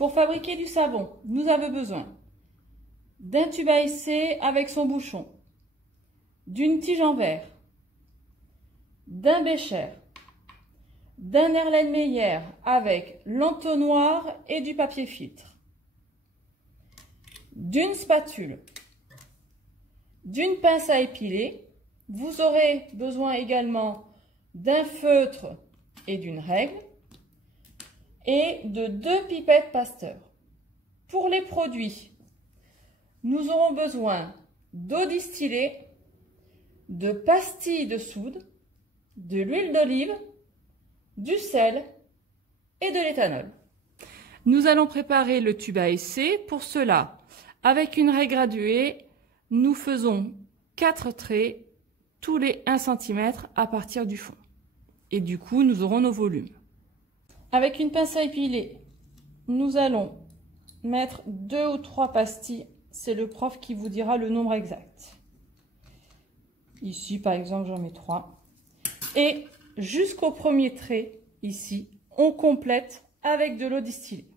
Pour fabriquer du savon, nous avons besoin d'un tube à essai avec son bouchon, d'une tige en verre, d'un bécher, d'un Erlenmeyer avec l'entonnoir et du papier filtre, d'une spatule, d'une pince à épiler. Vous aurez besoin également d'un feutre et d'une règle et de 2 pipettes Pasteur. Pour les produits, nous aurons besoin d'eau distillée, de pastilles de soude, de l'huile d'olive, du sel et de l'éthanol. Nous allons préparer le tube à essai. Pour cela, avec une raie graduée, nous faisons 4 traits tous les 1 cm à partir du fond. Et du coup, nous aurons nos volumes. Avec une pince à épiler, nous allons mettre 2 ou 3 pastilles. C'est le prof qui vous dira le nombre exact. Ici, par exemple, j'en mets 3. Et jusqu'au premier trait, ici, on complète avec de l'eau distillée.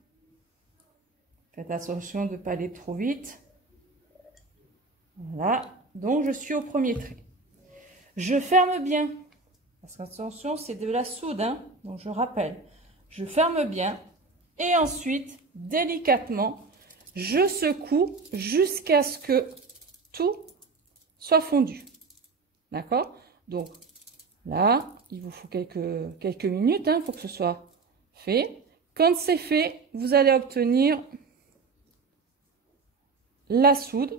Faites attention de ne pas aller trop vite. Voilà, donc je suis au premier trait. Je ferme bien, parce qu'attention, c'est de la soude, hein, donc je rappelle. Je ferme bien et ensuite, délicatement, je secoue jusqu'à ce que tout soit fondu. D'accord? Donc, là, il vous faut quelques minutes, hein, pour que ce soit fait. Quand c'est fait, vous allez obtenir la soude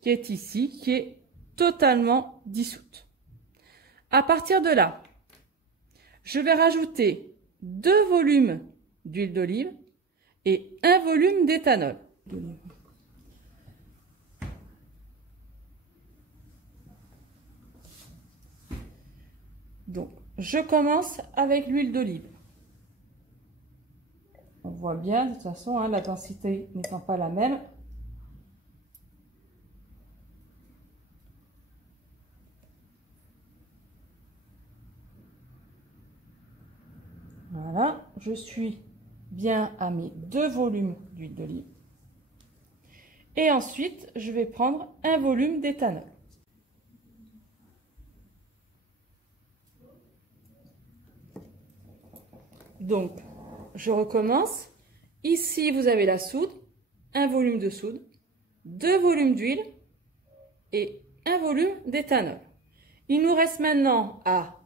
qui est ici, qui est totalement dissoute. À partir de là, je vais rajouter 2 volumes d'huile d'olive et 1 volume d'éthanol. Donc, je commence avec l'huile d'olive. On voit bien, de toute façon, hein, la densité n'étant pas la même. Voilà, je suis bien à mes 2 volumes d'huile d'olive. Et ensuite, je vais prendre 1 volume d'éthanol. Donc, je recommence. Ici, vous avez la soude, 1 volume de soude, 2 volumes d'huile et 1 volume d'éthanol. Il nous reste maintenant à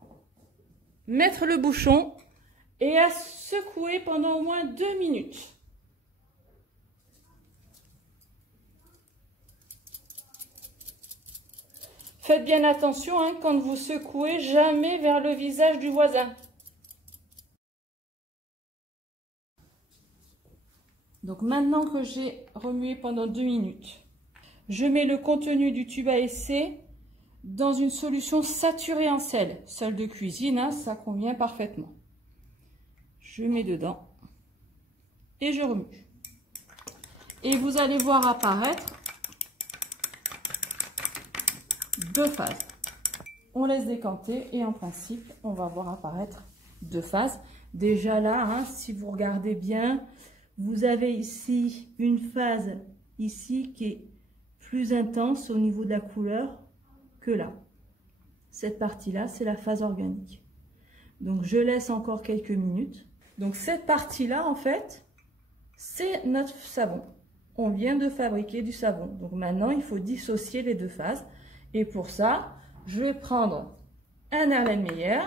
mettre le bouchon et à secouer pendant au moins 2 minutes. Faites bien attention, hein, quand vous secouez, jamais vers le visage du voisin. Donc maintenant que j'ai remué pendant 2 minutes, je mets le contenu du tube à essai dans une solution saturée en sel. Sel de cuisine, hein, ça convient parfaitement. Je mets dedans et je remue. Et vous allez voir apparaître 2 phases. On laisse décanter et en principe, on va voir apparaître 2 phases. Déjà là, hein, si vous regardez bien, vous avez ici une phase ici qui est plus intense au niveau de la couleur que là. Cette partie-là, c'est la phase organique. Donc, je laisse encore quelques minutes. Donc, cette partie-là, en fait, c'est notre savon. On vient de fabriquer du savon. Donc, maintenant, il faut dissocier les 2 phases. Et pour ça, je vais prendre un Erlenmeyer,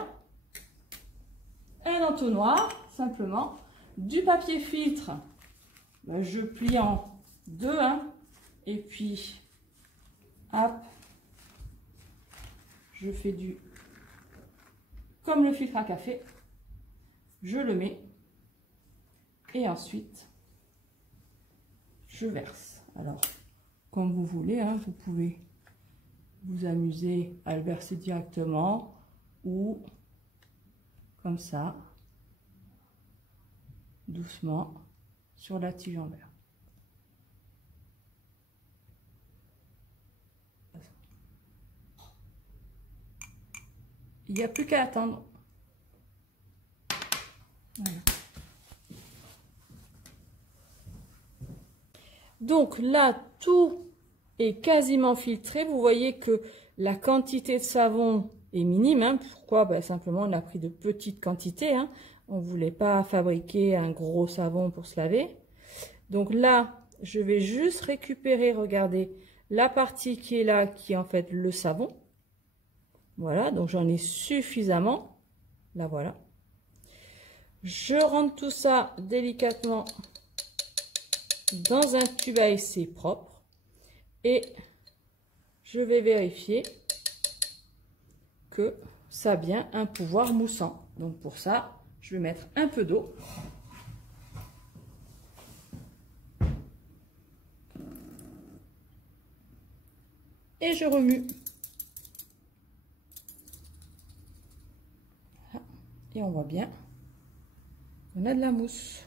un entonnoir, simplement, du papier filtre. Ben, je plie en 2, hein, et puis, hop, je fais comme le filtre à café, je le mets et ensuite je verse. Alors, comme vous voulez, hein, vous pouvez vous amuser à le verser directement ou comme ça, doucement sur la tige en verre. Il n'y a plus qu'à attendre. Voilà. Donc là, tout est quasiment filtré. Vous voyez que la quantité de savon est minime. Hein. Pourquoi? Ben, simplement, on a pris de petites quantités. Hein. On ne voulait pas fabriquer un gros savon pour se laver. Donc là, je vais juste récupérer, regardez, la partie qui est là, qui est en fait le savon. Voilà, donc j'en ai suffisamment. Là, voilà. Je rentre tout ça délicatement dans un tube à essai propre. Et je vais vérifier que ça a bien un pouvoir moussant. Donc pour ça, je vais mettre un peu d'eau. Et je remue. Et on voit bien qu'on a de la mousse.